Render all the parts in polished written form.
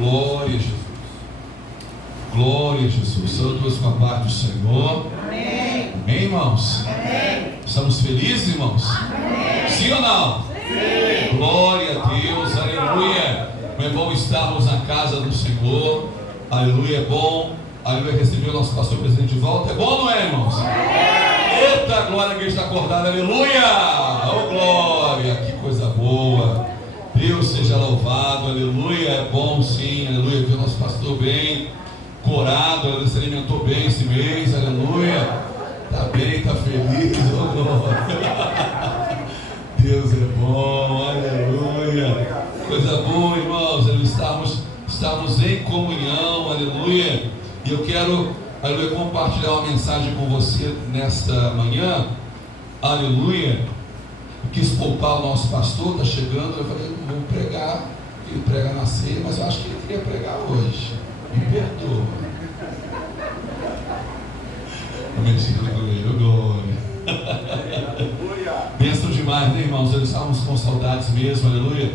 Glória a Jesus. Glória a Jesus. São todos com a paz do Senhor. Amém. Amém, irmãos? Amém. Estamos felizes, irmãos? Amém. Sim ou não? Sim. Glória a Deus, aleluia. É bom estarmos na casa do Senhor. Aleluia, é bom. Aleluia, receber o nosso pastor presidente de volta. É bom ou não é, irmãos? Eita, glória, a igreja está acordada. Aleluia. Oh, glória, que coisa boa. Deus seja louvado, aleluia. É bom sim, aleluia, ver o nosso pastor bem corado, aleluia, se alimentou bem esse mês, aleluia. Está bem, está feliz, oh glória. Deus é bom, aleluia. Coisa boa, irmãos, estamos em comunhão, aleluia. E eu quero, aleluia, compartilhar uma mensagem com você nesta manhã, aleluia. Eu quis poupar o nosso pastor, está chegando, eu falei, não vou pregar, ele prega na ceia, mas eu acho que ele queria pregar hoje. Me perdoa. Glória. Bênção demais, né, irmãos? Nós estávamos com saudades mesmo, aleluia.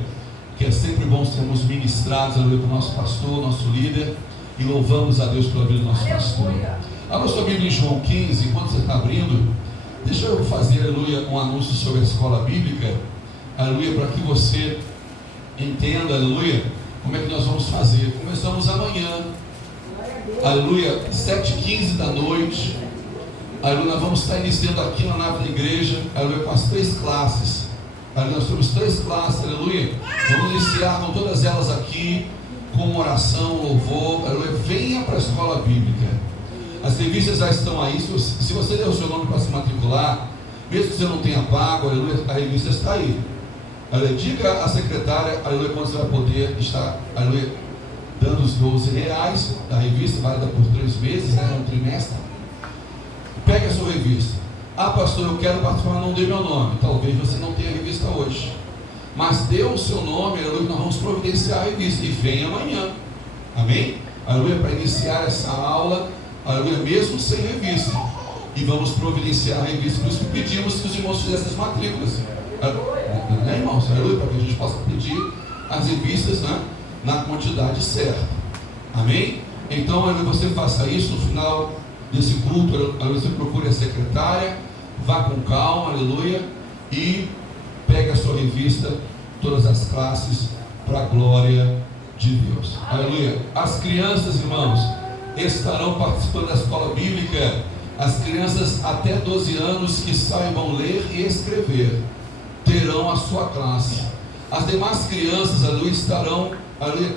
Que é sempre bom sermos ministrados, aleluia, para o nosso pastor, nosso líder, e louvamos a Deus pela vida do nosso pastor. Abra sua Bíblia em João 15, enquanto você está abrindo, deixa eu fazer, aleluia, um anúncio sobre a escola bíblica, aleluia, para que você entenda, aleluia, como é que nós vamos fazer. Começamos amanhã, aleluia, 7h15 da noite, aleluia, nós vamos estar iniciando aqui na nave da igreja, aleluia, com as 3 classes, aleluia, nós temos 3 classes, aleluia, vamos iniciar com todas elas aqui, com oração, louvor, aleluia, venha para a escola bíblica. As revistas já estão aí, se você der o seu nome para se matricular, mesmo que você não tenha pago, aleluia, a revista está aí. Aleluia, diga à secretária, aleluia, quando você vai poder estar, aleluia, dando os R$12 da revista, válida por 3 meses, né, um trimestre. Pegue a sua revista. Ah, pastor, eu quero participar, não dê meu nome. Talvez você não tenha a revista hoje, mas dê o seu nome, aleluia, nós vamos providenciar a revista, e venha amanhã, amém? Aleluia, para iniciar essa aula, aleluia, mesmo sem revista, e vamos providenciar a revista. Por isso que pedimos que os irmãos fizessem as matrículas, né, irmãos? Aleluia, para que a gente possa pedir as revistas, né, na quantidade certa, amém? Então, aleluia, você faça isso no final desse culto, aleluia, você procure a secretária, vá com calma, aleluia, e pegue a sua revista, todas as classes, para a glória de Deus, aleluia. As crianças, irmãos, estarão participando da escola bíblica, as crianças até 12 anos que saibam ler e escrever, terão a sua classe. As demais crianças, aleluia, estarão, aleluia,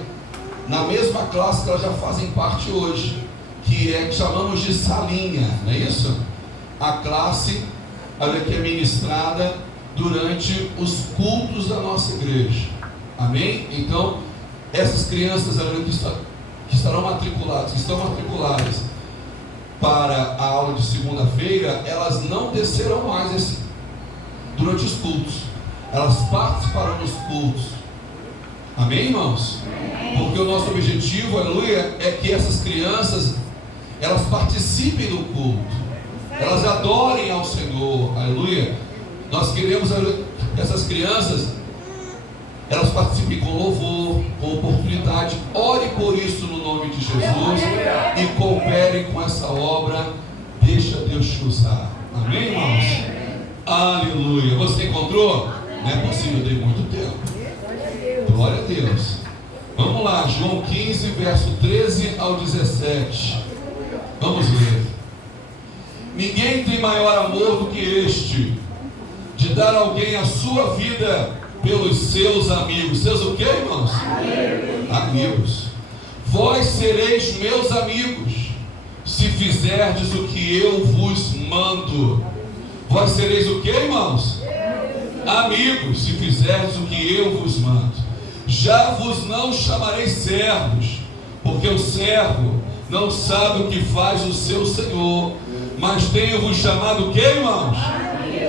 na mesma classe que elas já fazem parte hoje, que chamamos de salinha, não é isso? A classe, aleluia, que é ministrada durante os cultos da nossa igreja, amém? Então, essas crianças, aleluia, que estarão matriculadas, que estão matriculadas para a aula de segunda-feira, elas não descerão mais durante os cultos, elas participarão dos cultos, amém, irmãos? Porque o nosso objetivo, aleluia, é que essas crianças, elas participem do culto, elas adorem ao Senhor, aleluia. Nós queremos, aleluia, que essas crianças, elas participem com louvor, com oportunidade. Ore por isso no nome de Jesus e coopere com essa obra. Deixa Deus te usar, amém, irmãos? Aleluia. Você encontrou? Não é possível, eu dei muito tempo. Glória a Deus. Vamos lá, João 15, verso 13 ao 17. Vamos ler. Ninguém tem maior amor do que este, de dar a alguém a sua vida pelos seus amigos. Seus o que, irmãos? Amigos. Vós sereis meus amigos, se fizerdes o que eu vos mando. Vós sereis o que, irmãos? Amigos, se fizerdes o que eu vos mando. Já vos não chamarei servos, porque o servo não sabe o que faz o seu senhor, mas tenho-vos chamado o que, irmãos?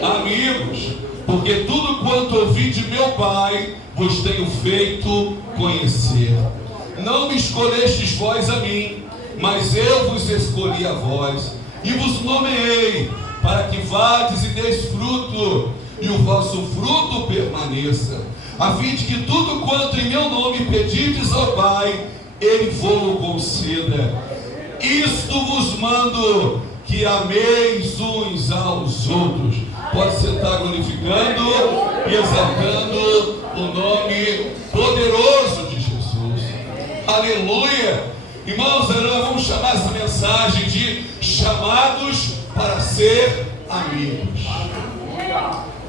Amigos, porque tudo quanto ouvi de meu Pai vos tenho feito conhecer. Não me escolhestes vós a mim, mas eu vos escolhi a vós, e vos nomeei, para que vades e deis fruto, e o vosso fruto permaneça, a fim de que tudo quanto em meu nome pedides ao Pai, Ele vos conceda. Isto vos mando, que ameis uns aos outros. Pode sentar glorificando e exaltando o nome poderoso de Jesus. Aleluia! Irmãos, nós vamos chamar essa mensagem de chamados para ser amigos.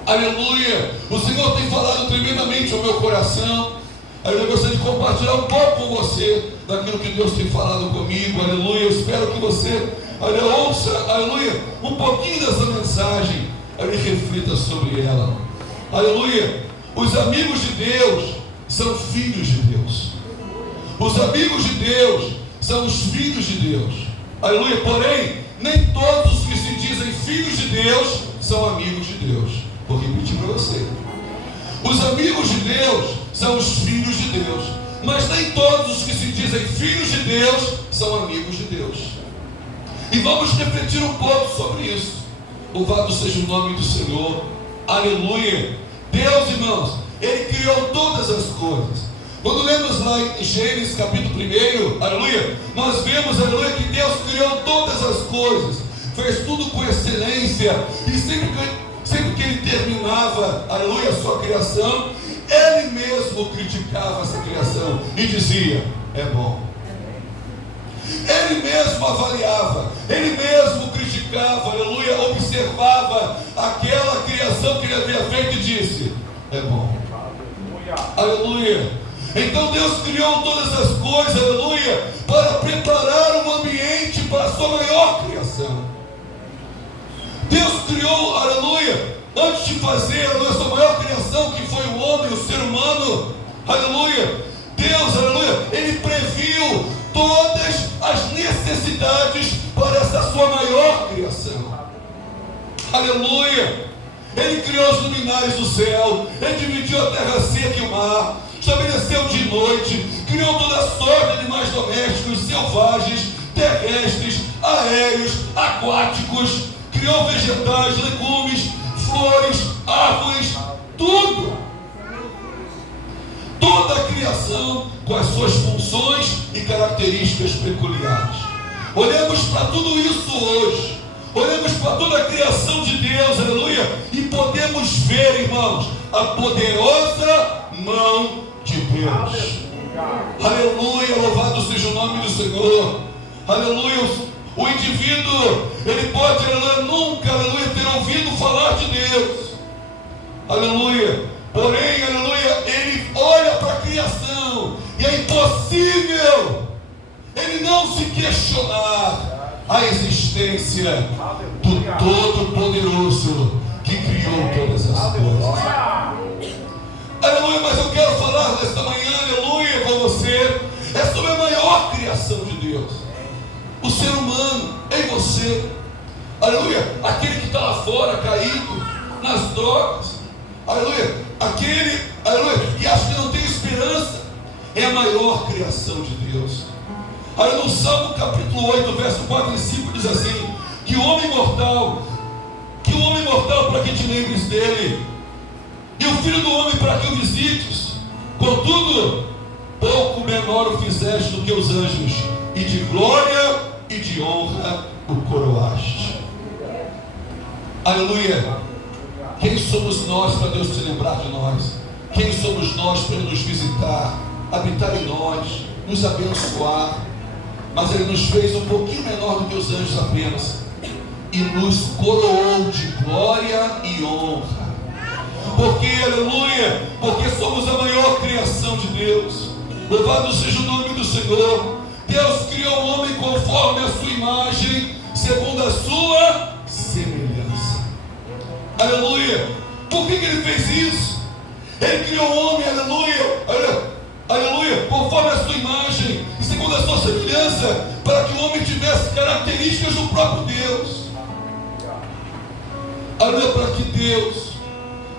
Aleluia! O Senhor tem falado tremendamente ao meu coração. Eu gostaria de compartilhar um pouco com você daquilo que Deus tem falado comigo. Aleluia! Eu espero que você ouça, aleluia, um pouquinho dessa mensagem e reflita sobre ela. Aleluia! Os amigos de Deus são filhos de Deus. Os amigos de Deus são os filhos de Deus. Aleluia! Porém, nem todos os que se dizem filhos de Deus são amigos de Deus. Vou repetir para você. Os amigos de Deus são os filhos de Deus, mas nem todos os que se dizem filhos de Deus são amigos de Deus. E vamos refletir um pouco sobre isso. Louvado seja o nome do Senhor. Aleluia! Deus, irmãos, Ele criou todas as coisas. Quando lemos lá em Gênesis capítulo 1, aleluia, nós vemos, aleluia, que Deus criou todas as coisas, fez tudo com excelência, e sempre que Ele terminava, aleluia, a sua criação, Ele mesmo criticava essa criação e dizia: é bom. Ele mesmo avaliava, Ele mesmo criticava, aleluia, observava aquela criação que Ele havia feito e disse: é bom. Aleluia. Então Deus criou todas as coisas, aleluia, para preparar um ambiente para a sua maior criação. Deus criou, aleluia, antes de fazer a sua maior criação, que foi o homem, o ser humano, aleluia, Deus, aleluia, Ele previu todas as necessidades para essa sua maior criação. Aleluia. Ele criou os luminares do céu, Ele dividiu a terra seca e o mar, estabeleceu de noite, criou toda sorte de animais domésticos, selvagens, terrestres, aéreos, aquáticos, criou vegetais, legumes, flores, árvores, tudo. Toda a criação com as suas funções e características peculiares. Olhamos para tudo isso hoje. Olhamos para toda a criação de Deus, aleluia, e podemos ver, irmãos, a poderosa mão de Deus. Aleluia, louvado seja o nome do Senhor. Aleluia. O indivíduo, ele pode, aleluia, nunca, aleluia, ter ouvido falar de Deus. Aleluia. Porém, aleluia, ele olha para a criação e é impossível ele não se questionar a existência do Todo-Poderoso que criou todas as coisas. Aleluia, mas eu quero falar nesta manhã, aleluia, com você, é sobre a maior criação de Deus, o ser humano, em você. Aleluia, aquele que está lá fora, caído, nas drogas, aleluia, aquele, aleluia, que acha que não tem esperança, é a maior criação de Deus. Aí no Salmo capítulo 8, verso 4 e 5 diz assim: que o homem mortal para que te lembres dele, e o filho do homem para que o visites. Contudo, pouco menor o fizeste do que os anjos, e de glória e de honra o coroaste. Aleluia. Quem somos nós para Deus se lembrar de nós? Quem somos nós para Ele nos visitar, habitar em nós, nos abençoar? Mas Ele nos fez um pouquinho menor do que os anjos apenas, e nos coroou de glória e honra. Porque, aleluia, porque somos a maior criação de Deus. Louvado seja o nome do Senhor. Deus criou o homem conforme a sua imagem, segundo a sua semelhança. Aleluia. Por que Ele fez isso? Ele criou o homem, aleluia, aleluia, conforme a sua imagem e segundo a sua semelhança, para que o homem tivesse características do próprio Deus. Aleluia, para que Deus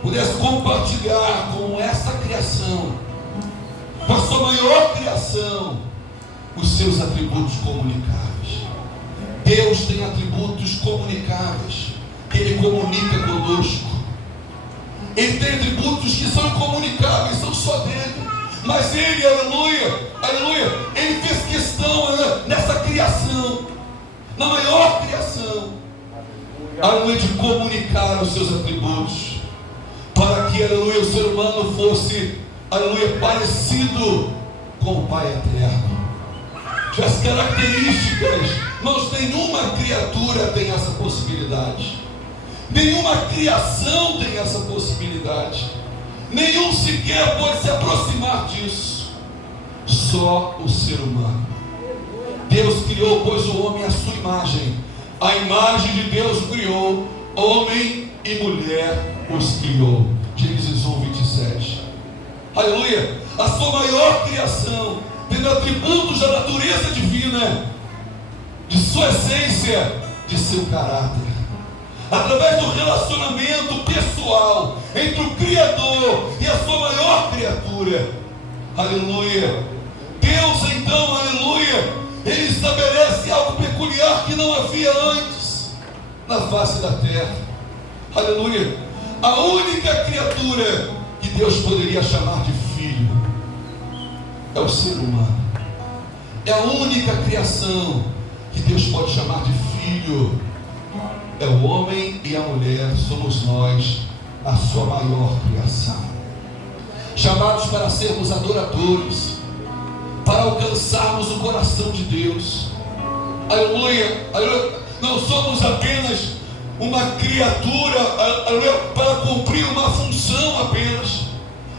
pudesse compartilhar com essa criação, com a sua maior criação, os seus atributos comunicáveis. Deus tem atributos comunicáveis, Ele comunica conosco. Ele tem atributos que são incomunicáveis, são só dele. Mas Ele, aleluia, aleluia, Ele estão nessa criação, na maior criação, aleluia, de comunicar os seus atributos, para que, aleluia, o ser humano fosse, aleluia, parecido com o Pai eterno. As características, mas nenhuma criatura tem essa possibilidade, nenhuma criação tem essa possibilidade, nenhum sequer pode se aproximar disso, só o ser humano. Deus criou, pois, o homem à sua imagem, a imagem de Deus o criou, homem e mulher os criou. Gênesis 1:27. Aleluia. A sua maior criação, tendo atributos da natureza divina, de sua essência, de seu caráter, através do relacionamento pessoal entre o Criador e a sua maior criatura. Aleluia. Deus então, aleluia, Ele estabelece algo peculiar que não havia antes na face da terra. Aleluia. A única criatura que Deus poderia chamar de filho é o ser humano. É a única criação que Deus pode chamar de filho. É o homem e a mulher, somos nós, a sua maior criação. Chamados para sermos adoradores, para alcançarmos o coração de Deus. Aleluia, aleluia. Não somos apenas uma criatura, aleluia, para cumprir uma função apenas,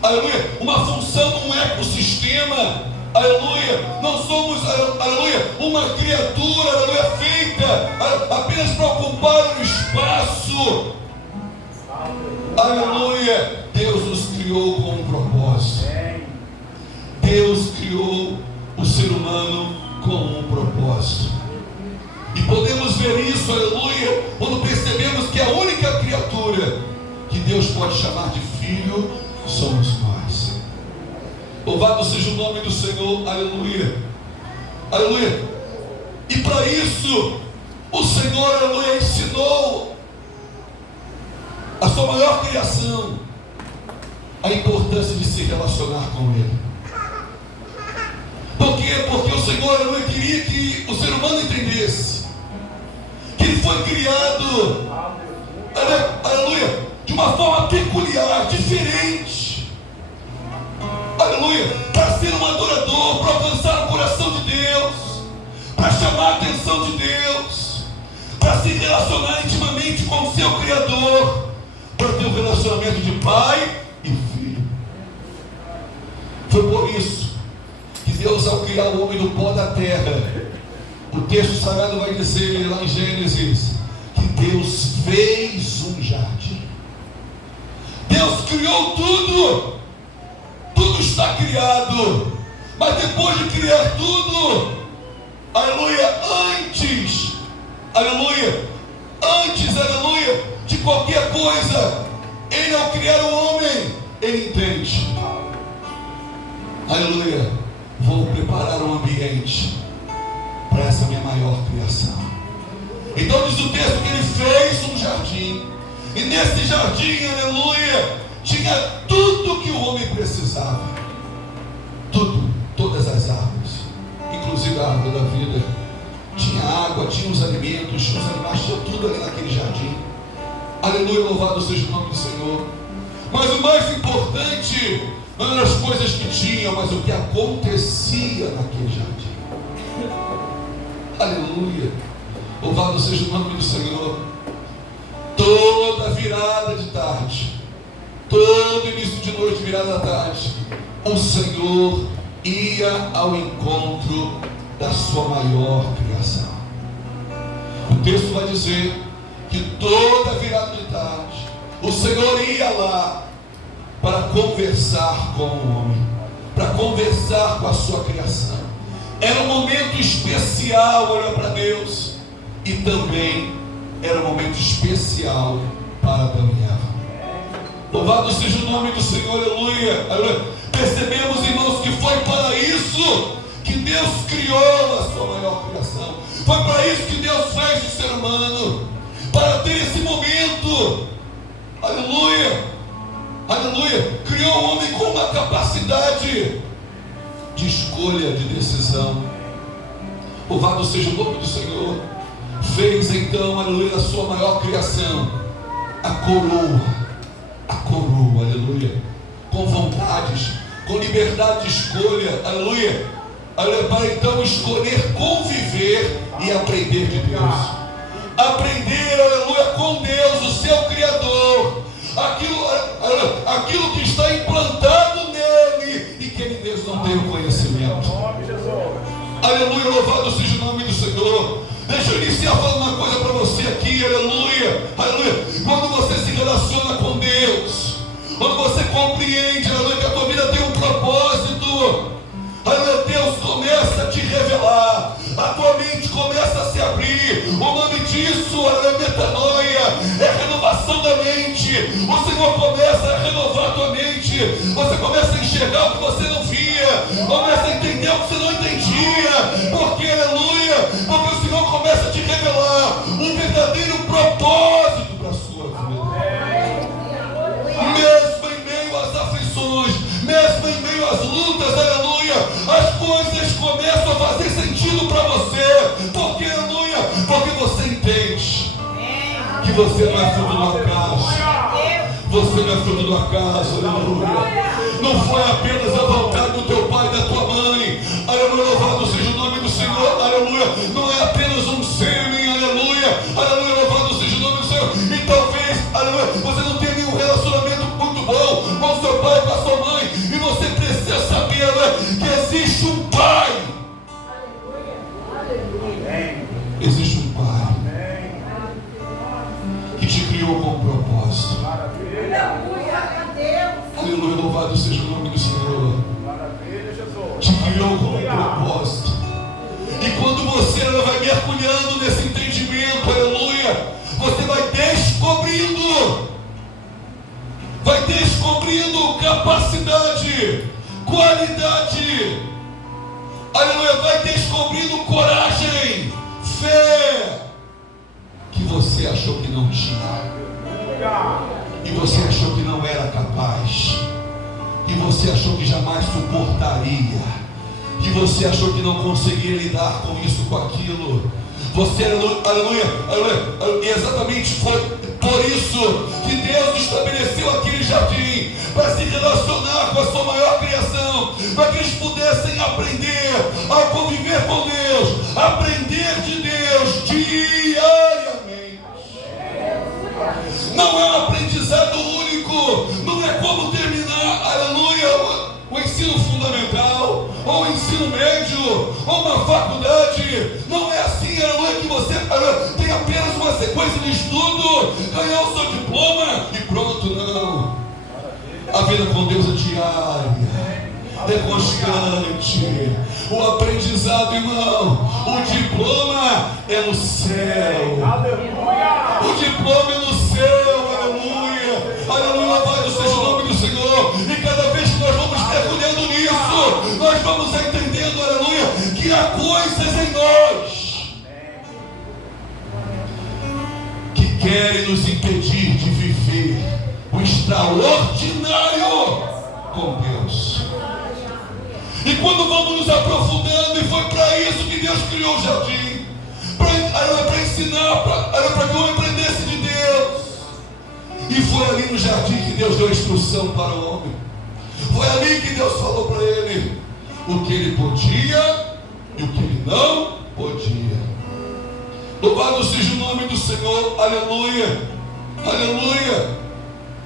aleluia, uma função num ecossistema, aleluia. Não somos, aleluia, uma criatura, aleluia, feita apenas para ocupar um espaço, aleluia. Deus nos criou com um propósito. Deus criou o ser humano com um propósito. E podemos ver isso, aleluia, quando percebemos que a única criatura que Deus pode chamar de filho somos nós. Louvado seja o nome do Senhor, aleluia, aleluia. E para isso, o Senhor, aleluia, ensinou a sua maior criação a importância de se relacionar com Ele. Por quê? Porque o Senhor, aleluia, queria que o ser humano entendesse que ele foi criado, aleluia, de uma forma peculiar, diferente, aleluia, para ser um adorador, para alcançar o coração de Deus, para chamar a atenção de Deus, para se relacionar intimamente com o seu Criador, para ter um relacionamento de pai e filho. Foi por isso que Deus, ao criar o homem do pó da terra, o texto sagrado vai dizer lá em Gênesis que Deus fez um jardim. Deus criou tudo, tudo está criado, mas depois de criar tudo, aleluia, antes, de qualquer coisa, Ele, ao criar o homem, Ele entende, aleluia, vou preparar um ambiente para essa minha maior criação. Então diz o texto que Ele fez um jardim, e nesse jardim, aleluia, tinha tudo que o homem precisava, tudo, todas as árvores, inclusive a árvore da vida, tinha água, tinha os alimentos, tinha os animais, tinha tudo ali naquele jardim. Aleluia, louvado seja o nome do Senhor. Mas o mais importante não eram as coisas que tinham, mas o que acontecia naquele jardim. Aleluia, louvado seja o nome do Senhor. Toda virada de tarde, todo início de noite, virada da tarde, o Senhor ia ao encontro da sua maior criação. O texto vai dizer que toda virada de tarde, o Senhor ia lá para conversar com o homem, para conversar com a sua criação. Era um momento especial, olha para Deus, e também era um momento especial para Adão e Eva. Louvado seja o nome do Senhor, aleluia, aleluia. Percebemos, irmãos, que foi para isso que Deus criou a sua maior criação. Foi para isso que Deus fez o ser humano, para ter esse momento, aleluia, aleluia. Criou o homem com uma capacidade de escolha, de decisão. Louvado seja o nome do Senhor. Fez então, aleluia, a sua maior criação, a coroa, aleluia, com vontades, com liberdade de escolha, aleluia, para então escolher conviver e aprender de Deus, aprender, aleluia, com Deus, o seu Criador, aquilo que está implantado nele e que ele Deus não tem o conhecimento. Aleluia, louvado seja o nome do Senhor. Deixa eu iniciar falando uma coisa para você aqui, aleluia, aleluia. Quando você se relaciona com Deus, quando você compreende, aleluia, que a tua vida tem um propósito, aleluia, Deus começa a te revelar, a tua mente começa a se abrir. O nome disso, aleluia, metanoia, é renovação da mente. O Senhor começa a renovar a tua mente. Você começa a enxergar o que você não via, começa a entender o que você não entendia, porque, aleluia, porque o Senhor começa a te revelar um verdadeiro propósito para a sua vida. Mesmo em meio às aflições, mesmo em meio às lutas, aleluia, as coisas começam a fazer sentido para você, porque, aleluia, porque você entende que você não é fruto do acaso, você não é fruto do acaso, aleluia. Não foi apenas a vontade do teu pai e da tua mãe, aleluia, louvado seja o nome do Senhor, aleluia. Não é apenas um sêmen, aleluia, aleluia, louvado seja o nome do Senhor. E talvez, aleluia, você não tenha nenhum relacionamento muito bom com o seu pai, com a sua mãe, e você precisa saber, aleluia, que existe um pai. Existe um pai que te criou com um propósito. Aleluia, louvado seja o nome do Senhor. Te criou com um propósito. E quando você vai mergulhando nesse entendimento, aleluia, você vai descobrindo capacidade, qualidade, aleluia, vai descobrindo coragem, fé, que você achou que não tinha, e você achou que não era capaz, e você achou que jamais suportaria, que você achou que não conseguia lidar com isso, com aquilo. Você, aleluia, aleluia, e exatamente foi por isso que Deus estabeleceu aquele jardim, para se relacionar com a sua maior criação, para que eles pudessem aprender a conviver com Deus, aprender de Deus diariamente. Não é um aprendizado único, não é como terminar, aleluia, o ensino fundamental, ou o ensino médio, ou uma faculdade. Não é assim, aleluia, que você tem apenas uma sequência de estudo, ganhar o seu diploma e pronto, não. A vida com Deus é diária, é constante. O aprendizado, irmão, o diploma é no céu. O diploma é no céu, aleluia. Aleluia, louvado seja o nome do Senhor. E cada vez que nós vamos mergulhando nisso, nós vamos entendendo, aleluia, que há coisas em nós que querem nos impedir de viver o extraordinário com Deus. E quando vamos nos aprofundando, e foi para isso que Deus criou o jardim, para ensinar, para que o homem aprendesse de Deus. E foi ali no jardim que Deus deu a instrução para o homem. Foi ali que Deus falou para ele o que ele podia e o que ele não podia. Louvado seja o nome do Senhor, aleluia, aleluia.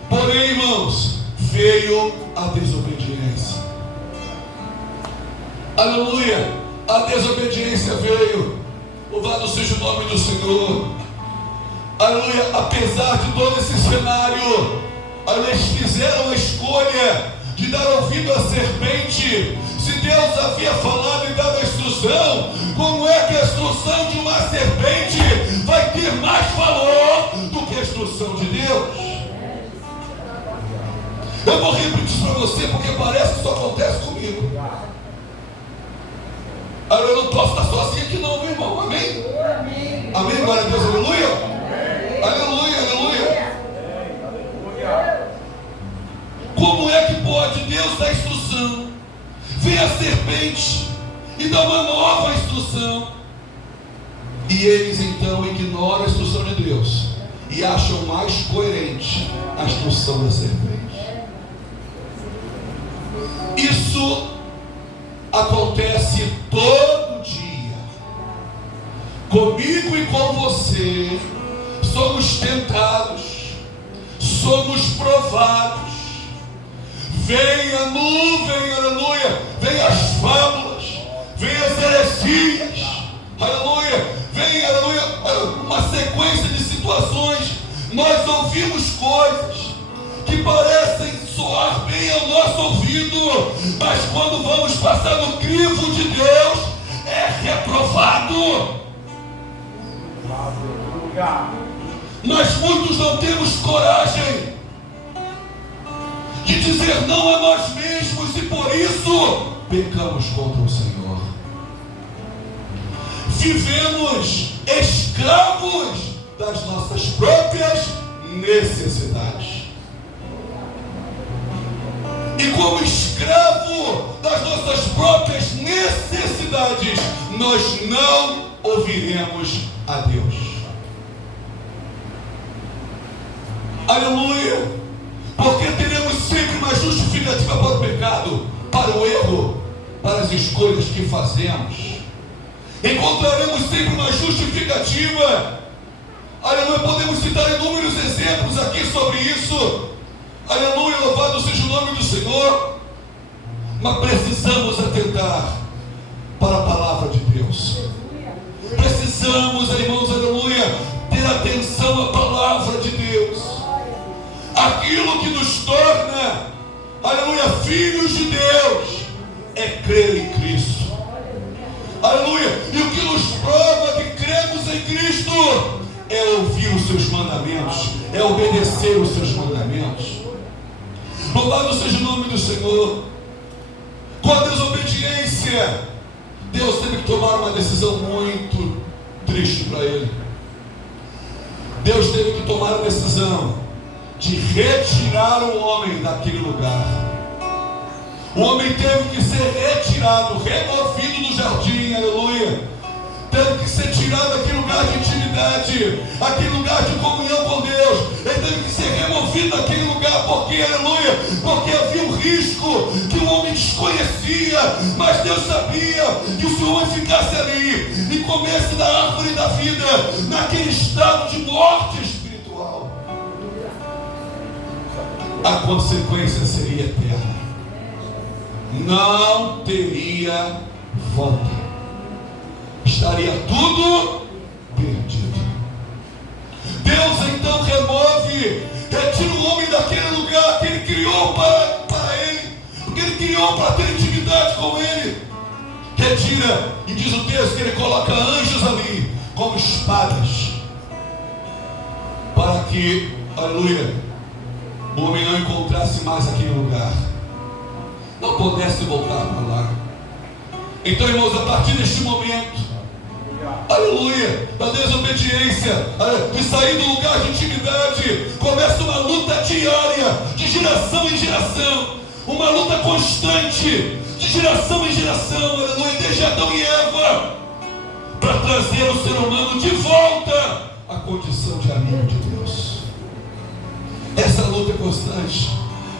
Porém, irmãos, veio a desobediência. Aleluia, a desobediência veio. Louvado seja o nome do Senhor. Aleluia, apesar de todo esse cenário, eles fizeram a escolha de dar ouvido à serpente. Se Deus havia falado e dado a instrução, como é que a instrução de uma serpente vai ter mais valor do que a instrução de Deus? Eu vou repetir isso para você porque parece que isso acontece comigo. Eu não posso estar sozinho aqui não, meu irmão, amém? Amém, glória a Deus, aleluia? Aleluia, aleluia. Como é que pode Deus dar instrução? Vem a serpente e dá uma nova instrução. E eles então ignoram a instrução de Deus e acham mais coerente a instrução da serpente. Isso acontece todo dia. Comigo e com você, somos tentados, somos provados. Vem a nuvem, aleluia, vem as fábulas, vem as heresias, aleluia, vem, aleluia, uma sequência de situações. Nós ouvimos coisas que parecem soar bem ao nosso ouvido, mas quando vamos passar no crivo de Deus, é reprovado. Nós muitos não temos coragem de dizer não a nós mesmos e por isso pecamos contra o Senhor. Vivemos escravos das nossas próprias necessidades. E como escravo das nossas próprias necessidades, nós não ouviremos a Deus. Aleluia! Porque teremos sempre uma justificativa para o pecado, para o erro, para as escolhas que fazemos. Encontraremos sempre uma justificativa. Aleluia! Podemos citar inúmeros exemplos aqui sobre isso. Aleluia! Louvado seja o nome do Senhor. Mas precisamos atentar para a palavra de Deus. Precisamos, irmãos, aleluia, ter atenção à palavra de Deus. Aquilo que nos torna, aleluia, filhos de Deus, é crer em Cristo. Aleluia. E o que nos prova que cremos em Cristo é ouvir os seus mandamentos, é obedecer os seus mandamentos. Louvado seja o nome do Senhor. Com a desobediência, Deus teve que tomar uma decisão muito triste para ele. Deus teve que tomar a decisão de retirar o homem daquele lugar. O homem teve que ser retirado, removido do jardim, aleluia. Teve que ser tirado daquele lugar de intimidade, aquele lugar de comunhão com Deus. Ele teve que ser removido daquele lugar, porque, aleluia, porque havia um risco que o homem desconhecia, mas Deus sabia que se o homem ficasse ali e comesse da árvore da vida, naquele estado de morte espiritual, a consequência seria eterna. Não teria volta. Estaria tudo perdido. Deus então remove, retira o homem daquele lugar que ele criou para ele, porque ele criou para ter intimidade com ele. Retira, e diz o texto que ele coloca anjos ali, como espadas, para que, aleluia, o homem não encontrasse mais aquele lugar, não pudesse voltar para lá. Então, irmãos, a partir deste momento, aleluia, da desobediência, de sair do lugar de intimidade, começa uma luta diária, de geração em geração, uma luta constante, de geração em geração, aleluia, desde Adão e Eva, para trazer o ser humano de volta à condição de amigo de Deus. Essa luta é constante,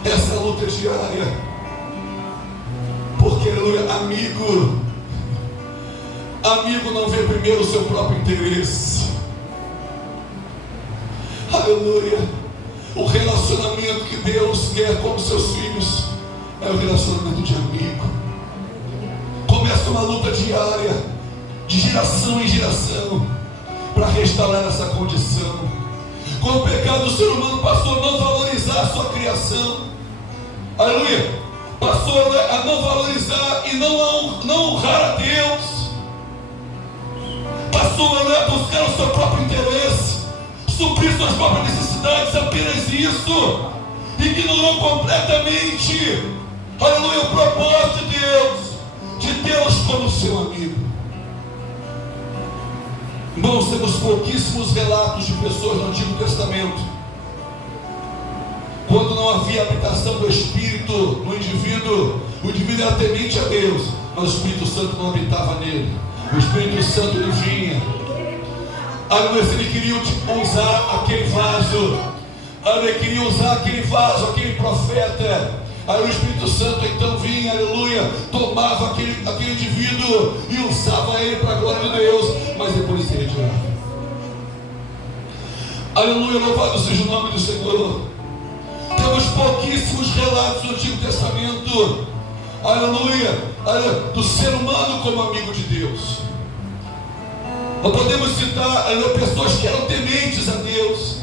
essa luta é diária, porque, aleluia, amigo não vê primeiro o seu próprio interesse. Aleluia. O relacionamento que Deus quer com os seus filhos é o relacionamento de amigo. Começa uma luta diária, de geração em geração, para restaurar essa condição. Com o pecado, o ser humano passou a não valorizar a sua criação. Aleluia. Passou a não valorizar e não honrar a Deus. Passou a buscar o seu próprio interesse, suprir suas próprias necessidades, apenas isso. Ignorou completamente, aleluia, o propósito de Deus, de Deus como seu amigo. Irmãos, temos pouquíssimos relatos de pessoas no Antigo Testamento, quando não havia habitação do Espírito no indivíduo, o indivíduo era temente a Deus, mas o Espírito Santo não habitava nele. O Espírito Santo ele vinha Aleluia, se ele queria usar aquele vaso, aleluia, queria usar aquele vaso, aquele profeta, aí o Espírito Santo então vinha, aleluia, tomava aquele indivíduo e usava ele para a glória de Deus, mas depois se retirava. Aleluia, louvado seja o nome do Senhor. Temos pouquíssimos relatos do Antigo Testamento, aleluia, do ser humano como amigo de Deus. Nós podemos citar pessoas que eram tementes a Deus,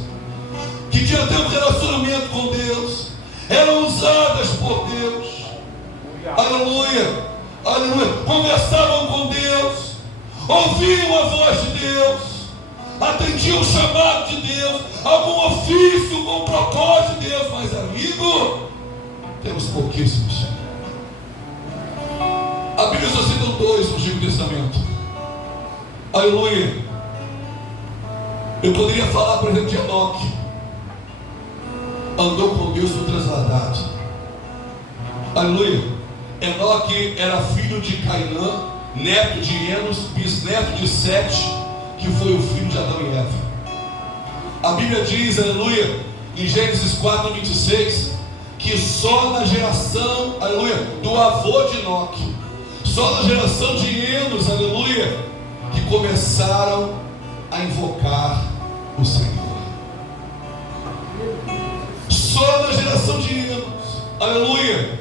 que tinham até um relacionamento com Deus, eram usadas por Deus, aleluia, aleluia, conversavam com Deus, ouviam a voz de Deus, atendiam o chamado de Deus, algum ofício com propósito de Deus, mas amigo, temos pouquíssimos. A Bíblia só cita dois no Antigo Testamento. Aleluia. Eu poderia falar, por exemplo, de Enoque. Andou com Deus no transladado. Aleluia. Enoque era filho de Cainã, neto de Enos, bisneto de Sete, que foi o filho de Adão e Eva. A Bíblia diz, aleluia, em Gênesis 4:26, que só na geração, aleluia, do avô de Enoque, só na geração de Enos, aleluia, que começaram a invocar o Senhor. Só na geração de Enos, aleluia,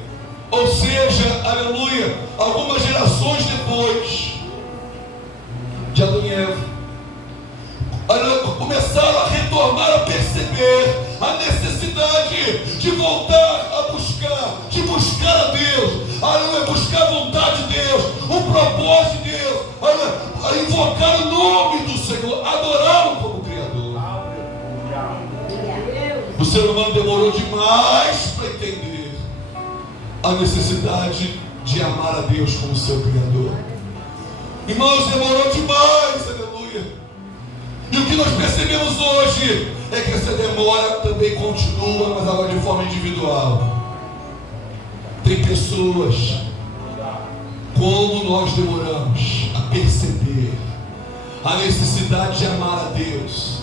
ou seja, aleluia, algumas gerações depois de Adão e Eva, começaram a retornar, a perceber a necessidade de voltar a buscar, de buscar a Deus, aleluia, buscar a vontade de Deus, o propósito de Deus, a invocar o nome do Senhor, adorá-lo como Criador. O ser humano demorou demais para entender a necessidade de amar a Deus como seu Criador. Irmãos, demorou demais, aleluia. E o que nós percebemos hoje é que essa demora também continua, mas agora de forma individual. Tem pessoas, como nós demoramos a perceber a necessidade de amar a Deus.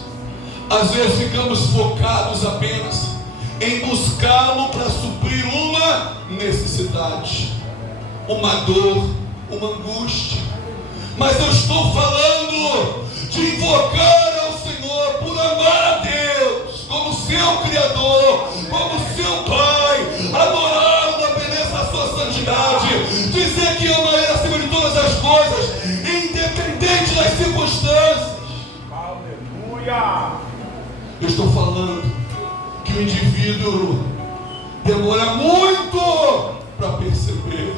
Às vezes ficamos focados apenas em buscá-lo para suprir uma necessidade, uma dor, uma angústia. Mas eu estou falando de invocar ao Senhor por amar a Deus como seu Criador, como seu Pai, adorá-lo na beleza da sua santidade, dizer que ama Ele acima de todas as coisas, independente das circunstâncias. Aleluia! Eu estou falando que o indivíduo demora muito para perceber.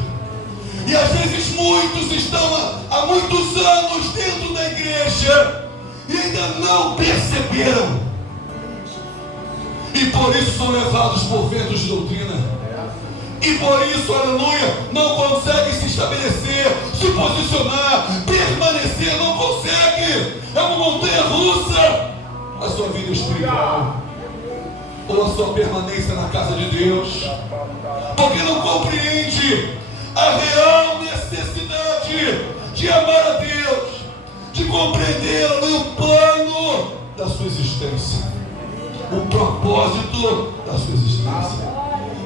E às vezes muitos estão há muitos anos dentro da igreja e ainda não perceberam. E por isso são levados por ventos de doutrina. E por isso, aleluia, não conseguem se estabelecer, se posicionar, permanecer, não consegue. É uma montanha russa a sua vida espiritual, ou a sua permanência na casa de Deus, porque não compreende a real necessidade de amar a Deus, de compreender o plano da sua existência, o propósito da sua existência,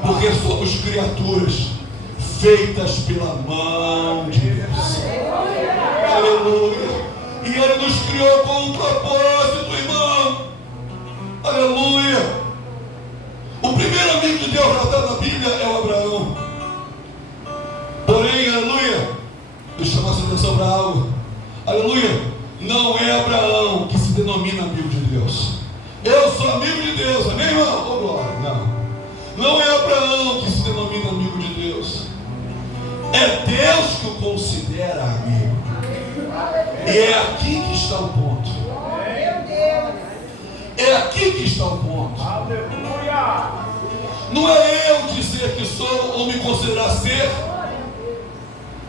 porque somos criaturas feitas pela mão de Deus. Aleluia. E Ele nos criou com um propósito, irmão. Aleluia. O primeiro amigo de Deus relatado na Bíblia é o Abraão. Porém, aleluia, deixa eu chamar a sua atenção para algo. Aleluia, não é Abraão que se denomina amigo de Deus. Eu sou amigo de Deus, amém, irmão? Oh, glória. Não é Abraão que se denomina amigo de Deus. É Deus que o considera amigo. E é aqui que está o ponto. É aqui que está o ponto. Aleluia! Não é eu dizer que sou ou me considerar ser,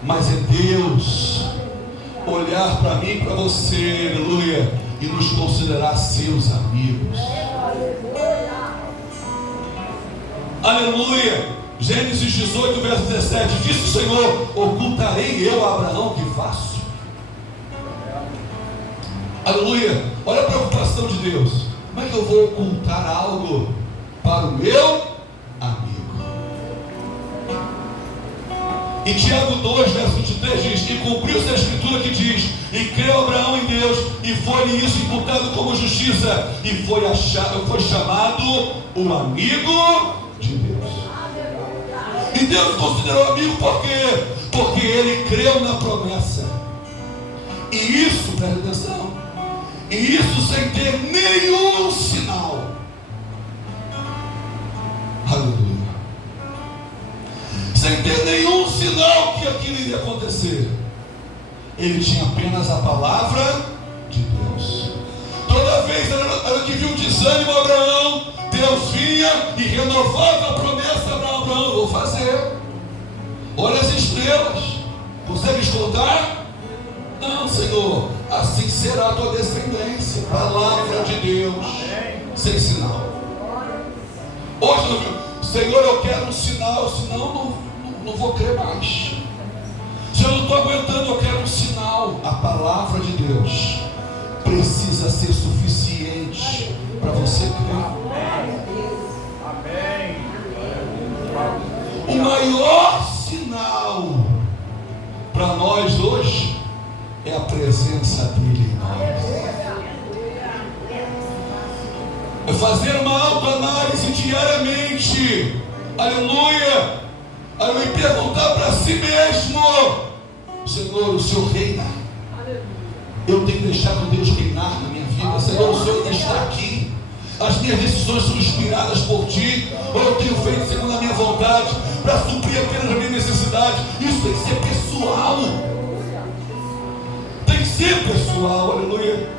mas é Deus olhar para mim e para você, aleluia, e nos considerar seus amigos. Aleluia. Gênesis 18, verso 17, disse o Senhor: ocultarei eu a Abraão que faço? Aleluia. Olha a preocupação de Deus. Como é que eu vou ocultar algo para o meu amigo? Em Tiago 2, verso 23 diz: e cumpriu-se a escritura que diz: e creu Abraão em Deus, e foi-lhe isso imputado como justiça, e foi chamado o amigo de Deus. E Deus considerou amigo por quê? Porque ele creu na promessa. E isso, presta atenção, e isso sem ter nenhum sinal. Aleluia. Sem ter nenhum sinal que aquilo iria acontecer. Ele tinha apenas a palavra de Deus. Toda vez que viu desânimo a Abraão, Deus vinha e renovava a promessa para Abraão: eu vou fazer. Olha as estrelas, consegues contar? Não, Senhor, assim será a tua descendência. Palavra de Deus, sem sinal. Hoje, Senhor, eu quero um sinal, senão não vou crer mais. Se eu não estou aguentando, eu quero um sinal. A palavra de Deus precisa ser suficiente para você crer. Amém. O maior sinal para nós hoje é a presença dele em nós. É fazer uma autoanálise diariamente. Aleluia. Aleluia. E perguntar para si mesmo: Senhor, o Senhor reina? Eu tenho deixado Deus reinar na minha vida? Senhor, o Senhor ainda está aqui? As minhas decisões são inspiradas por Ti? Ou eu tenho feito segundo a minha vontade, para suprir apenas a minha necessidade? Isso tem que ser pessoal. Tem que ser pessoal, aleluia.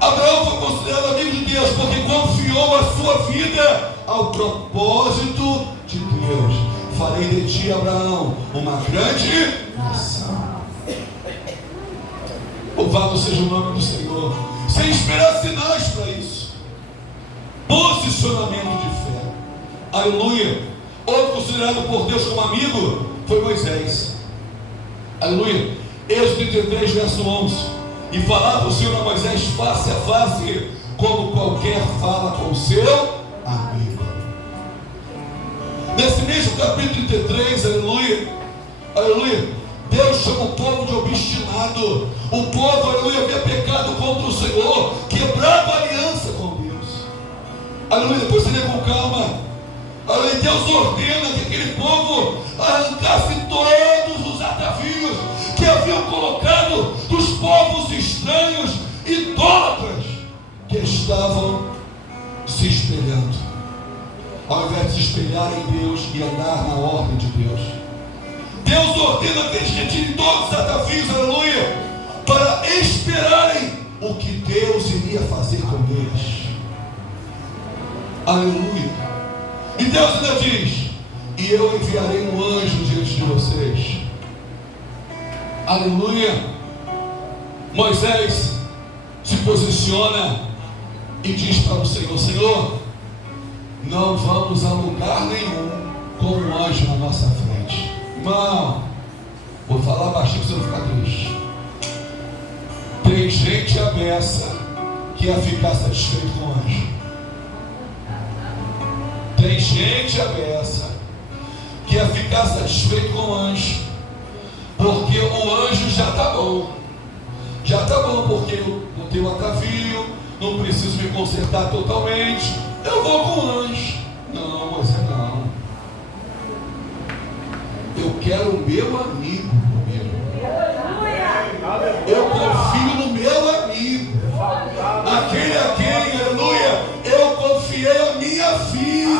Abraão foi considerado amigo de Deus porque confiou a sua vida ao propósito de Deus. Farei de ti, Abraão, uma grande nação. Louvado seja o nome do Senhor. Sem esperar sinais para isso. Posicionamento de fé. Aleluia. Outro considerado por Deus como amigo foi Moisés. Aleluia. Êxodo 33, verso 11. E falava o Senhor a Moisés face a face, como qualquer fala com o seu amigo. Nesse mesmo capítulo 33, aleluia, aleluia, Deus chama o povo de obstinado. O povo, aleluia, havia pecado contra o Senhor, quebrava a aliança com Deus. Aleluia, depois você lê com calma. Aleluia, Deus ordena que aquele povo arrancasse todos os atavios que haviam colocado dos povos estranhos, idólatras, que estavam se espelhando. Ao invés de se espelhar em Deus e andar na ordem de Deus, Deus ordena que eles retirem todos os atavios, aleluia, para esperarem o que Deus iria fazer com eles. Aleluia. E Deus ainda diz: e eu enviarei um anjo diante de vocês. Aleluia. Moisés se posiciona e diz para o Senhor: Senhor, não vamos a lugar nenhum com um anjo na nossa frente. Irmão, vou falar baixinho para você não ficar triste. Tem gente abessa que ia ficar satisfeito com o anjo. Tem gente abessa que ia ficar satisfeito com o anjo, porque o anjo já está bom. Já está bom, porque eu botei o atavio, não preciso me consertar totalmente, eu vou com o anjo. Não, Moisés, não. Eu quero o meu amigo comigo. Eu confio no meu amigo. Aquele a quem, aleluia, eu confiei a minha vida.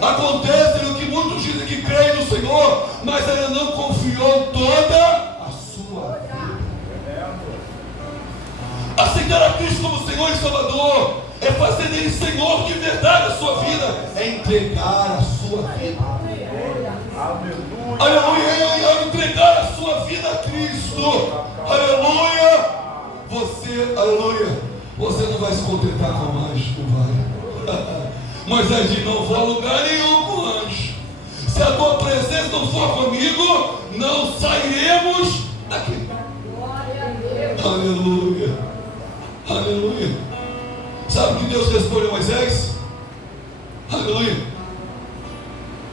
Acontece o que muitos dizem que creem no Senhor, mas ele não confiou toda a sua vida. Aceitar a Cristo como Senhor e Salvador é fazer dele Senhor de verdade a sua vida, é entregar a sua vida. Aleluia, é entregar a sua vida a Cristo. Aleluia. Aleluia, você não vai se contentar com o anjo, não vai. Moisés diz: não vou a lugar nenhum com o anjo. Se a tua presença não for comigo, não sairemos daqui. Aleluia. que Deus responde a Moisés? Aleluia.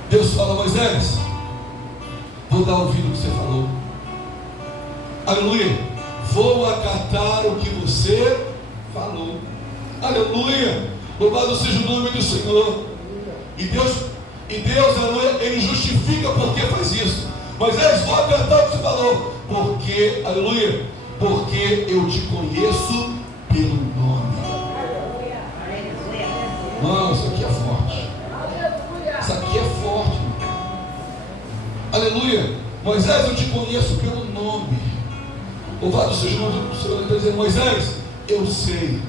Deus fala a Moisés: vou dar ouvido ao que você falou. Aleluia. Vou acatar o que você falou. Aleluia. Louvado seja o nome do Senhor. E Deus, aleluia, Ele justifica por que faz isso. Moisés, vou acatar o que você falou. Porque, aleluia, porque eu te conheço pelo nome. Mano, isso aqui é forte. Isso aqui é forte. Aleluia. Moisés, eu te conheço pelo nome. Louvado seja o nome do Senhor. Ele está dizendo: Moisés, eu sei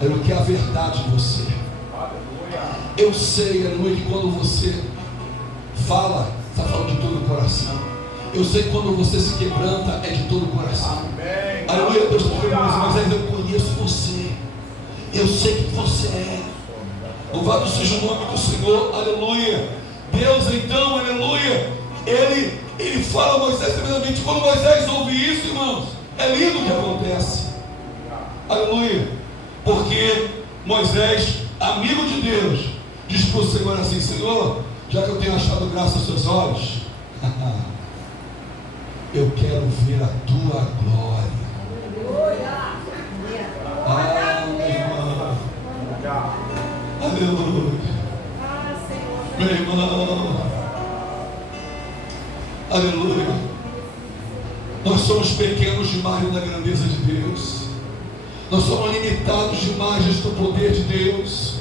o que é a verdade de você. Eu sei, aleluia, que quando você fala, está falando de todo o coração. Eu sei que quando você se quebranta, é de todo o coração. Aleluia. Deus está dizendo: Moisés, eu conheço você. Eu sei que você é. Louvado seja o nome do Senhor. Aleluia. Deus então, aleluia, Ele fala a Moisés tremendamente. Quando Moisés ouve isso, irmãos, é lindo o que acontece. Aleluia. Porque Moisés, amigo de Deus, diz para o Senhor assim: Senhor, já que eu tenho achado graça aos seus olhos, eu quero ver a tua glória. Meu irmão. Aleluia. Meu irmão. Aleluia. Nós somos pequenos demais na grandeza de Deus. Nós somos limitados demais do poder de Deus.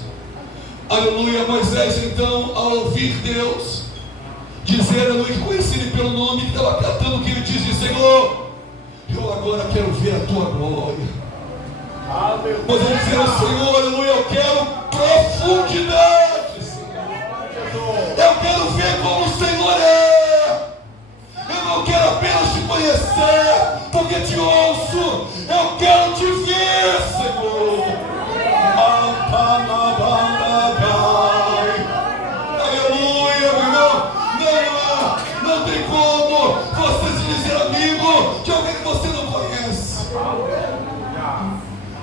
Aleluia. Moisés então, ao ouvir Deus dizer, aleluia, que conhecia Ele pelo nome, que estava catando o que Ele dizia: Senhor, eu agora quero ver a tua glória. Moisés dizendo: Senhor, aleluia, eu quero profundidade, Senhor. Eu quero ver como o Senhor é. Eu não quero apenas te conhecer porque te ouço. Eu quero te ver, Senhor. Aleluia, meu irmão. Não tem como você se dizer amigo de alguém que você não conhece.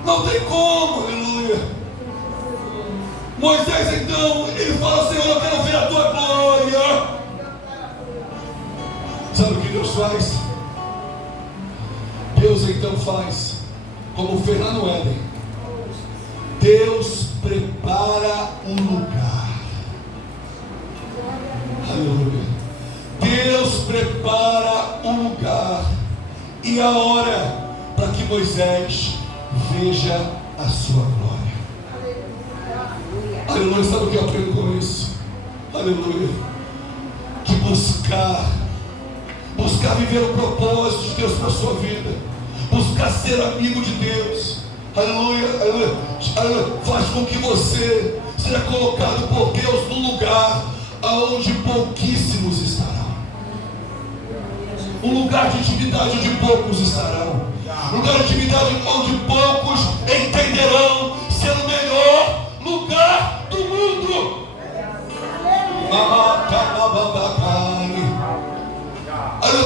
Não tem como, aleluia. Moisés então, ele fala: Senhor, eu quero ver a tua glória. Sabe o que Deus faz? Deus então faz como fez lá no Éden. Deus prepara um lugar. Aleluia. Deus prepara um lugar e a hora para que Moisés veja a sua glória. Aleluia. Sabe o que eu aprendo com isso? Aleluia. Que buscar viver o propósito de Deus para a sua vida, buscar ser amigo de Deus, aleluia, aleluia, faz com que você seja colocado por Deus num lugar onde pouquíssimos estarão, um lugar de intimidade onde poucos estarão, um lugar de intimidade onde poucos entenderão ser o melhor lugar do mundo.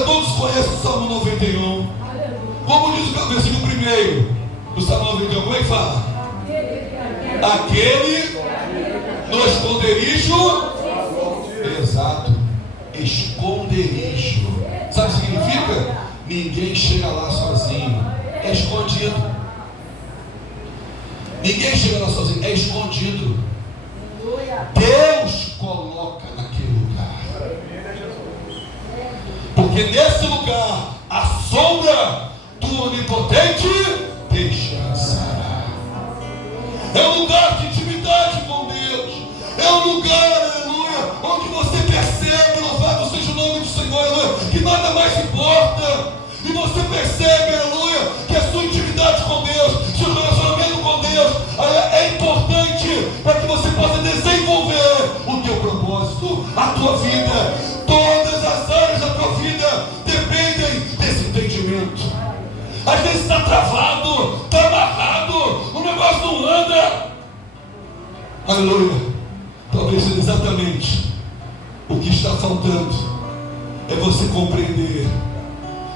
Todos conhecem o Salmo 91. Como diz o versículo 1 do Salmo 91? Como é que fala? Aquele no esconderijo. Exato. Esconderijo. Sabe o que significa? Ninguém chega lá sozinho. É escondido. Ninguém chega lá sozinho. É escondido. Deus coloca naquele lugar. Porque nesse lugar a sombra do Onipotente descansará. É um lugar de intimidade com Deus. É um lugar, aleluia, onde você percebe, louvado seja o nome do Senhor, aleluia, que nada mais importa. E você percebe, aleluia, que a sua intimidade com Deus, seu relacionamento com Deus é importante para que você possa desenvolver o teu propósito, a tua vida. Todas as áreas da tua vida dependem desse entendimento. Às vezes está travado, está amarrado, o negócio não anda. Aleluia. Talvez seja exatamente o que está faltando. É você compreender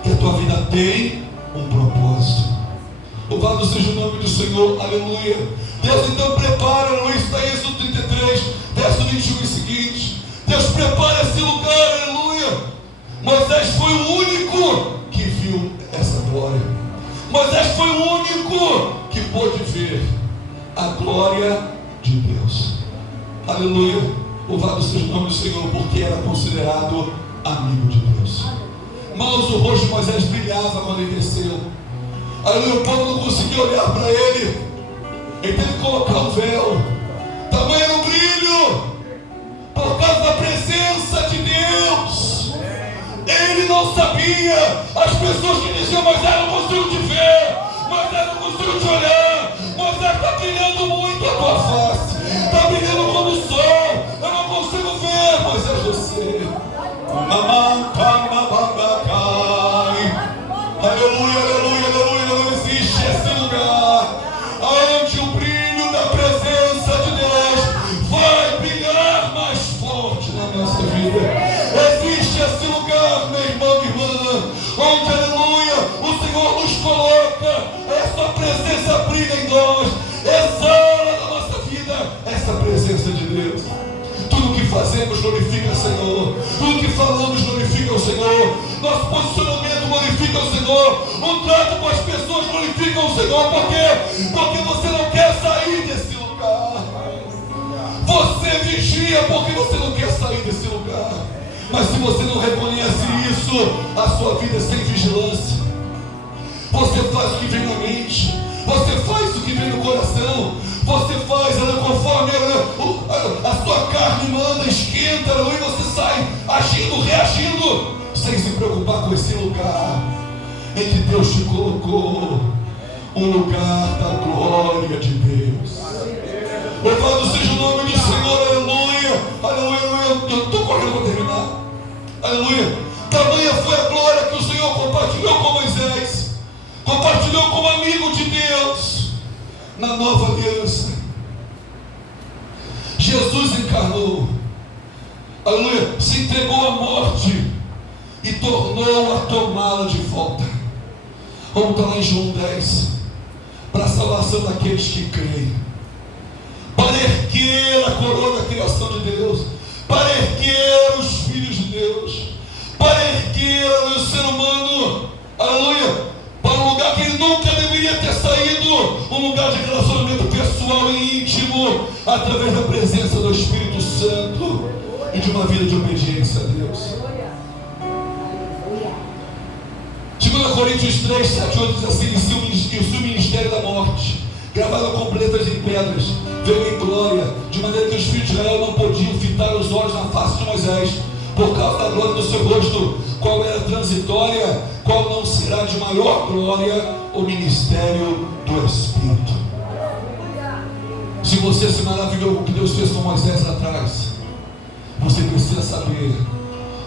que a tua vida tem um propósito. Louvado seja o nome do Senhor, aleluia. Deus então prepara, aleluia, está em Êxodo 33, verso 21 e seguinte. Deus prepara esse lugar, aleluia. Moisés foi o único que viu essa glória. Moisés foi o único que pôde ver a glória de Deus, aleluia. Louvado seja o nome do Senhor, porque era considerado amigo de Deus. Mas o rosto de Moisés brilhava quando ele desceu. Aleluia, o povo não conseguia olhar para ele. Ele teve que colocar um véu. Tamanho era o brilho, por causa da presença de Deus. Ele não sabia. As pessoas que diziam: Moisés, não consigo te ver, Moisés, não consigo te olhar, Moisés, está brilhando muito a tua face, está brilhando como o sol, eu não consigo ver. Moisés, você aleluia, aleluia, aleluia. Não existe esse lugar onde o brilho da presença de Deus vai brilhar mais forte na nossa vida. Existe esse lugar, meu irmão e irmã, onde, aleluia, o Senhor nos coloca, essa presença brilha em nós, exala na nossa vida essa presença de Deus. Tudo que fazemos glorifica o Senhor, tudo que falamos glorifica o Senhor, nosso posicionamento glorifica o Senhor, o trato com as pessoas glorifica o Senhor. Por quê? Porque você não quer sair desse lugar. Você vigia porque você não quer sair desse lugar. Mas se você não reconhece isso, a sua vida é sem vigilância. Você faz o que vem na mente, você faz o que vem no coração, você faz conforme a sua carne manda, esquenta, e você sai agindo, reagindo, sem se preocupar com esse lugar em que Deus te colocou, um lugar da glória de Deus. Louvado seja o nome do Senhor, aleluia, aleluia, aleluia. Eu estou correndo para terminar, aleluia. Tamanha foi a glória que o Senhor compartilhou com Moisés, compartilhou como amigo de Deus na nova aliança. Jesus encarnou, aleluia, se entregou à morte e tornou a tomá-la de volta. Vamos estar lá em João 10, para a salvação daqueles que creem, para erguer a coroa da criação de Deus, para erguer os filhos de Deus, para erguer o ser humano, aleluia, para um lugar que ele nunca deveria ter saído, um lugar de relacionamento pessoal e íntimo, através da presença do Espírito Santo e de uma vida de obediência a Deus. 2 Coríntios 3, 7, 8 diz assim: e o ministério da morte, gravado com letras em pedras, veio em glória, de maneira que os filhos de Israel não podiam fitar os olhos na face de Moisés, por causa da glória do seu rosto, qual era transitória, qual não será de maior glória, o ministério do Espírito. Se você se maravilhou com o que Deus fez com Moisés lá atrás, você precisa saber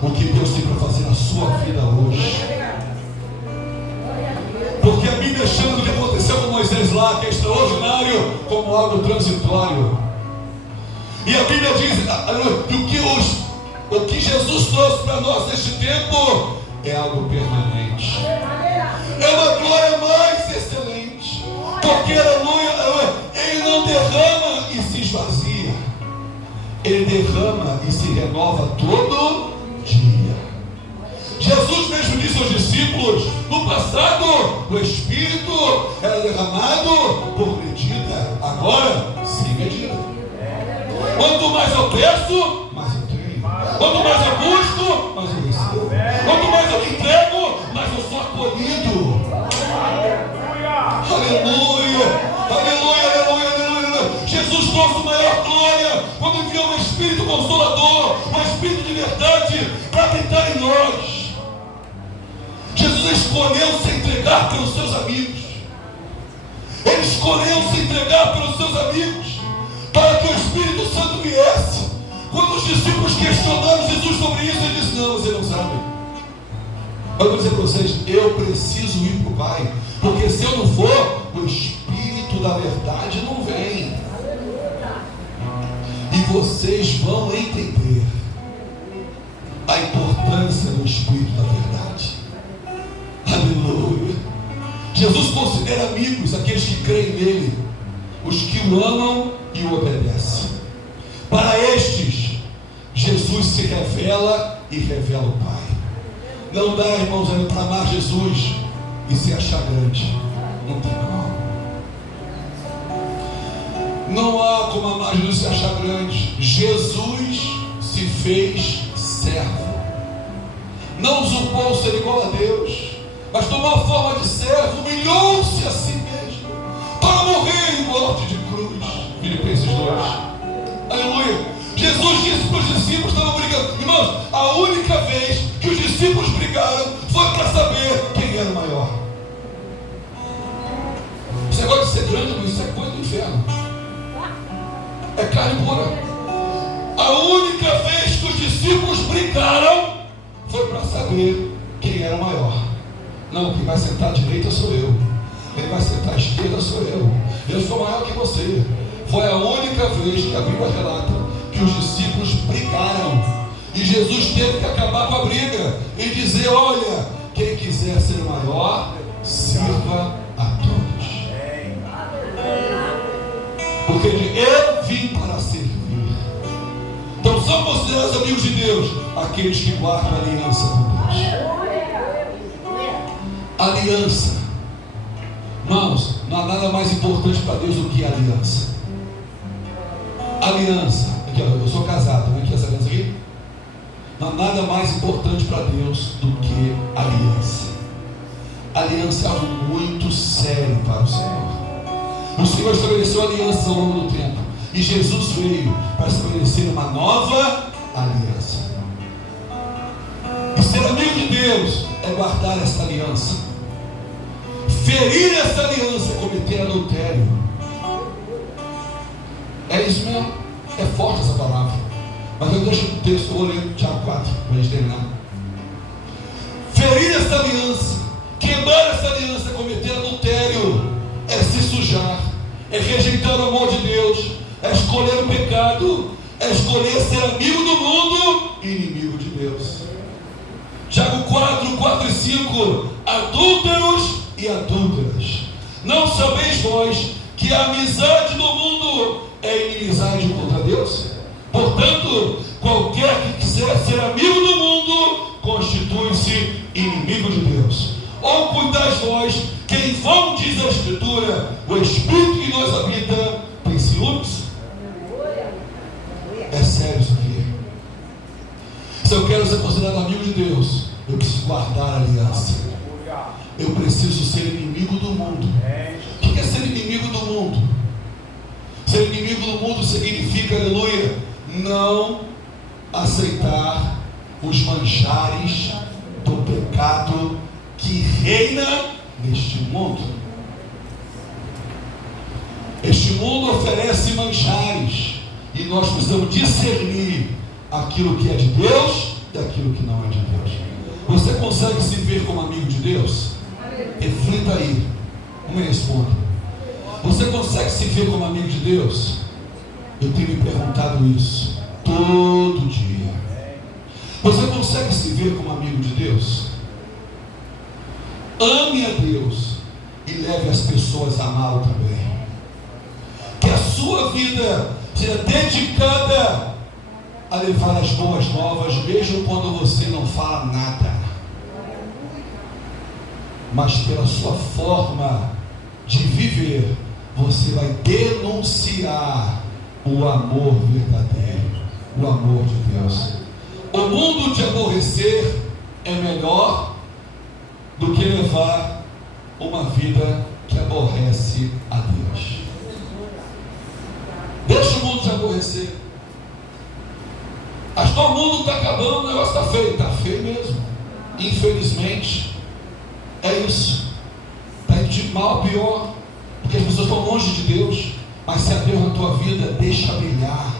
o que Deus tem para fazer na sua vida hoje. Porque a Bíblia chama do que aconteceu com Moisés lá, que é extraordinário, como algo transitório. E a Bíblia diz que o que Jesus trouxe para nós neste tempo é algo permanente, é uma glória mais excelente, porque, aleluia, Ele não derrama e se esvazia, Ele derrama e se renova todo dia. Jesus mesmo disse aos discípulos: no passado o Espírito era derramado por medida, agora sem medida. Quanto mais eu peço, mais eu tenho. Quanto mais eu busco, mais eu recebo. Quanto mais eu me entrego, mais eu sou acolhido. Aleluia, aleluia, aleluia, aleluia. Jesus trouxe maior glória quando enviou um Espírito Consolador, um Espírito de verdade para habitar em nós. Jesus escolheu se entregar pelos seus amigos. Ele escolheu se entregar pelos seus amigos, para que o Espírito Santo viesse. Quando os discípulos questionaram Jesus sobre isso, ele disse: não, vocês não sabem. Eu vou dizer para vocês, eu preciso ir para o Pai, porque se eu não for, o Espírito da verdade não vem. E vocês vão entender a importância do Espírito da verdade. Aleluia. Jesus considera amigos aqueles que creem nele, os que o amam e o obedecem. Para estes, Jesus se revela e revela o Pai. Não dá, irmãos, para amar Jesus e se achar grande. Não tem como. Não há como amar Jesus e se achar grande. Jesus se fez servo. Não usurpou ser igual a Deus, mas tomou a forma de servo, humilhou-se a si mesmo para morrer em morte de cruz. Filipenses 2. Aleluia. Jesus disse para os discípulos, estavam brigando. Irmãos, a única vez que os discípulos brigaram foi para saber quem era o maior. Esse negócio de ser grande, isso é coisa do inferno. É carne pura. A única vez que os discípulos brigaram foi para saber quem era o maior. Não, quem vai sentar à direita sou eu, quem vai sentar à esquerda sou eu sou maior que você. Foi a única vez que a Bíblia relata que os discípulos brigaram, e Jesus teve que acabar com a briga e dizer: olha, quem quiser ser maior, sirva a todos. Porque eu vim para servir. Então são considerados amigos de Deus aqueles que guardam a aliança com Deus. Aliança. Irmãos, não há nada mais importante para Deus do que a aliança. Aliança. Aqui, ó, eu sou casado, não é aqui essa aliança aqui? Não há nada mais importante para Deus do que aliança. Aliança é algo muito sério para o Senhor. O Senhor estabeleceu aliança ao longo do tempo, e Jesus veio para estabelecer uma nova aliança. E ser amigo de Deus é guardar essa aliança. Ferir essa aliança é cometer adultério. É isso mesmo. É forte essa palavra. Mas eu deixo o texto, eu vou ler Tiago 4 para a gente terminar. Ferir essa aliança, quebrar essa aliança é cometer adultério, é se sujar, é rejeitar o amor de Deus, é escolher o pecado, é escolher ser amigo do mundo e inimigo de Deus. Tiago 4 e 5. Adúlteros e adúlteras, não sabeis vós que a amizade do mundo é inimizade contra Deus? Portanto, qualquer que quiser ser amigo do mundo constitui-se inimigo de Deus. Ou cuidais vós que em vão diz a Escritura: o Espírito que nos habita tem ciúmes? É sério isso aqui. Se eu quero ser considerado amigo de Deus, eu preciso guardar a aliança. Eu preciso ser inimigo do mundo. O que é ser inimigo do mundo? Ser inimigo do mundo significa, aleluia, não aceitar os manjares do pecado que reina neste mundo. Este mundo oferece manjares, e nós precisamos discernir aquilo que é de Deus daquilo que não é de Deus. Você consegue se ver como amigo de Deus? Reflita aí. Me responda. Você consegue se ver como amigo de Deus? Eu tenho me perguntado isso todo dia. Você consegue se ver como amigo de Deus? Ame a Deus e leve as pessoas a amá-lo também. Que a sua vida seja dedicada a levar as boas novas, mesmo quando você não fala nada. Mas pela sua forma de viver, você vai denunciar o amor verdadeiro, o amor de Deus. O mundo te aborrecer é melhor do que levar uma vida que aborrece a Deus. Deixa o mundo te aborrecer. Pastor, o mundo está acabando, o negócio está feio. Está feio mesmo. Infelizmente, é isso. Está indo de mal a pior, porque as pessoas estão longe de Deus. Mas se há Deus na tua vida, deixa brilhar.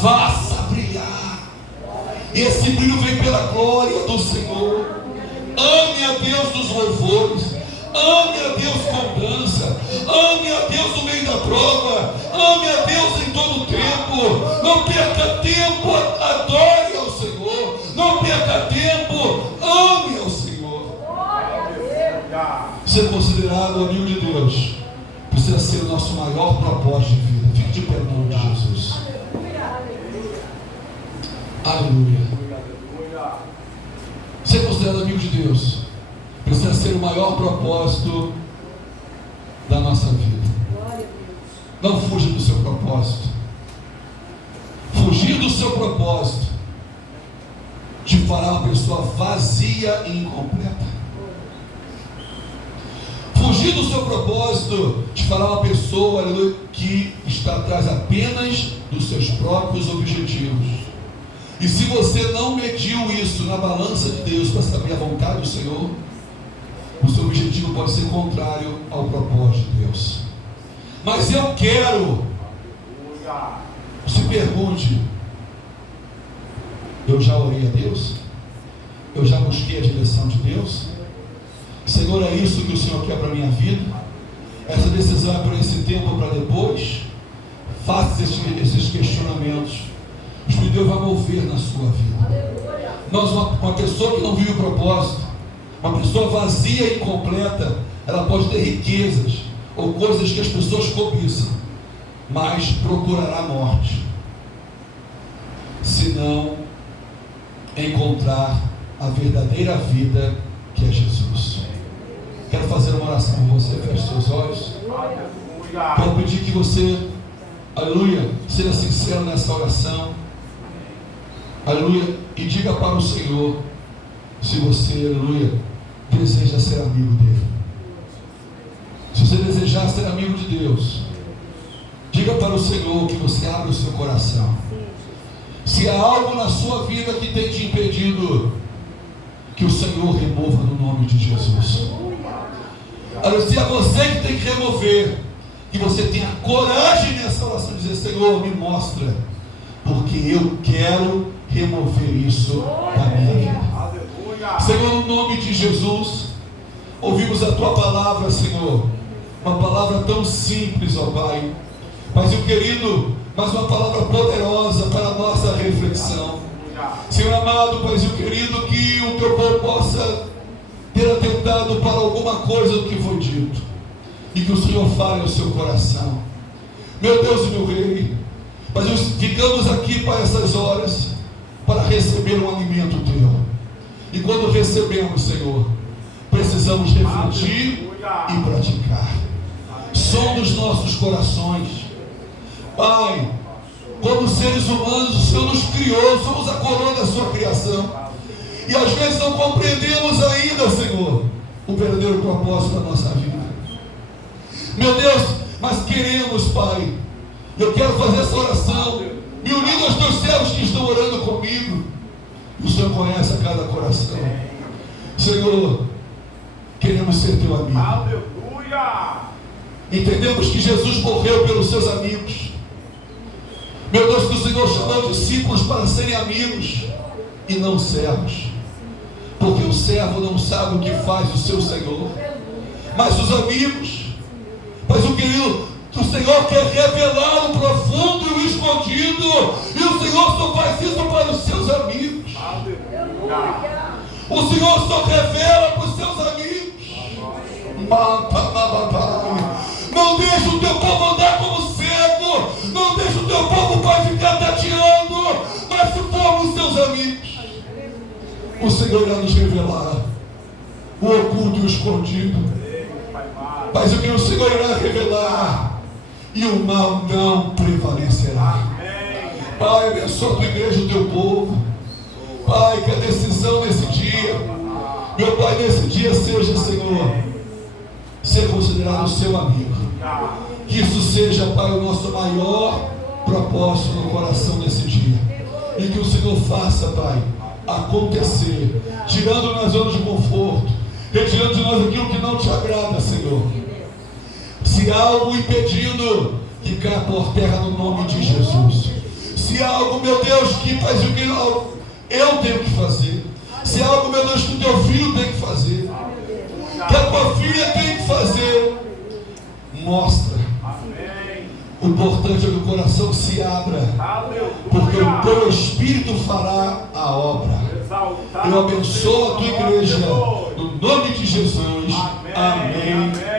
Faça brilhar. E esse brilho vem pela glória do Senhor. Ame a Deus nos louvores. Ame a Deus com dança. Ame a Deus no meio da prova. Ame a Deus em todo o tempo. Não perca tempo, adore ao Senhor. Não perca tempo, ame ao Senhor. Ser considerado amigo de Deus precisa ser o nosso maior propósito de vida. Fique de pé no nome de Jesus. Aleluia. Ser considerado amigo de Deus precisa ser o maior propósito da nossa vida. Não fuja do seu propósito. Fugir do seu propósito te fará uma pessoa vazia e incompleta. Fugir do seu propósito te fará uma pessoa, aleluia, que está atrás apenas dos seus próprios objetivos. E se você não mediu isso na balança de Deus para saber a vontade do Senhor, o seu objetivo pode ser contrário ao propósito de Deus. Mas eu quero. Se pergunte: eu já orei a Deus? Eu já busquei a direção de Deus? Senhor, é isso que o Senhor quer para a minha vida? Essa decisão é para esse tempo ou para depois? Faça esses questionamentos. O Espírito de Deus vai mover na sua vida. Uma pessoa que não vive o propósito, uma pessoa vazia e incompleta, ela pode ter riquezas ou coisas que as pessoas cobiçam, mas procurará a morte se não encontrar a verdadeira vida, que é Jesus. Quero fazer uma oração com você. Feche seus olhos. Quero pedir que você, aleluia, seja sincero nessa oração, aleluia, e diga para o Senhor se você, aleluia, deseja ser amigo dele. Se você desejar ser amigo de Deus, diga para o Senhor que você abre o seu coração. Se há algo na sua vida que tem te impedido, que o Senhor remova no nome de Jesus. Se é você que tem que remover, que você tenha coragem nessa oração de dizer: Senhor, me mostra, porque eu quero remover isso da minha vida. Senhor, no nome de Jesus, ouvimos a Tua palavra, Senhor, uma palavra tão simples, ó Pai, mas eu querido, mas uma palavra poderosa para a nossa reflexão. Senhor amado, Pai querido, que o Teu povo possa ter atentado para alguma coisa do que foi dito, e que o Senhor fale ao seu coração. Meu Deus e meu Rei, mas ficamos aqui para essas horas, para receber um alimento Teu, e quando recebemos, Senhor, precisamos refletir e praticar. Som dos nossos corações, Pai. Como seres humanos, o Senhor nos criou, somos a coroa da sua criação, e às vezes não compreendemos ainda, Senhor, o verdadeiro propósito da nossa vida. Meu Deus, mas queremos, Pai, eu quero fazer essa oração, me unindo aos Teus servos que estão orando comigo. O Senhor conhece a cada coração. Senhor, queremos ser Teu amigo. Aleluia! Entendemos que Jesus morreu pelos seus amigos. Meu Deus, que o Senhor chamou discípulos para serem amigos e não servos, porque o servo não sabe o que faz o seu Senhor, mas os amigos, mas o querido, o Senhor quer revelar o profundo e o escondido, e o Senhor só faz isso para os seus amigos. O Senhor só revela para os seus amigos. Não deixa o Teu povo andar como cego, não deixa o Teu povo, Pai, ficar tateando, mas se formos Teus amigos, o Senhor irá nos revelar o oculto e o escondido. Mas o que o Senhor irá revelar, e o mal não prevalecerá. Pai, abençoa a Tua igreja, o Teu povo. Pai, que a decisão nesse dia, meu Pai, nesse dia seja, Senhor, ser considerado seu amigo. Que isso seja, Pai, o nosso maior propósito no coração nesse dia. E que o Senhor faça, Pai, acontecer, tirando nas zonas de conforto, retirando de nós aquilo que não Te agrada, Senhor. Se há algo impedindo, que caia por terra no nome de Jesus. Se há algo, meu Deus, que faz o que eu tenho que fazer. Se há algo, meu Deus, que o Teu filho tem que fazer, que a Tua filha tem que fazer, mostra. O importante é que o coração se abra, porque o Teu Espírito fará a obra. Eu abençoo a Tua igreja No nome de Jesus. Amém. Amém. Amém.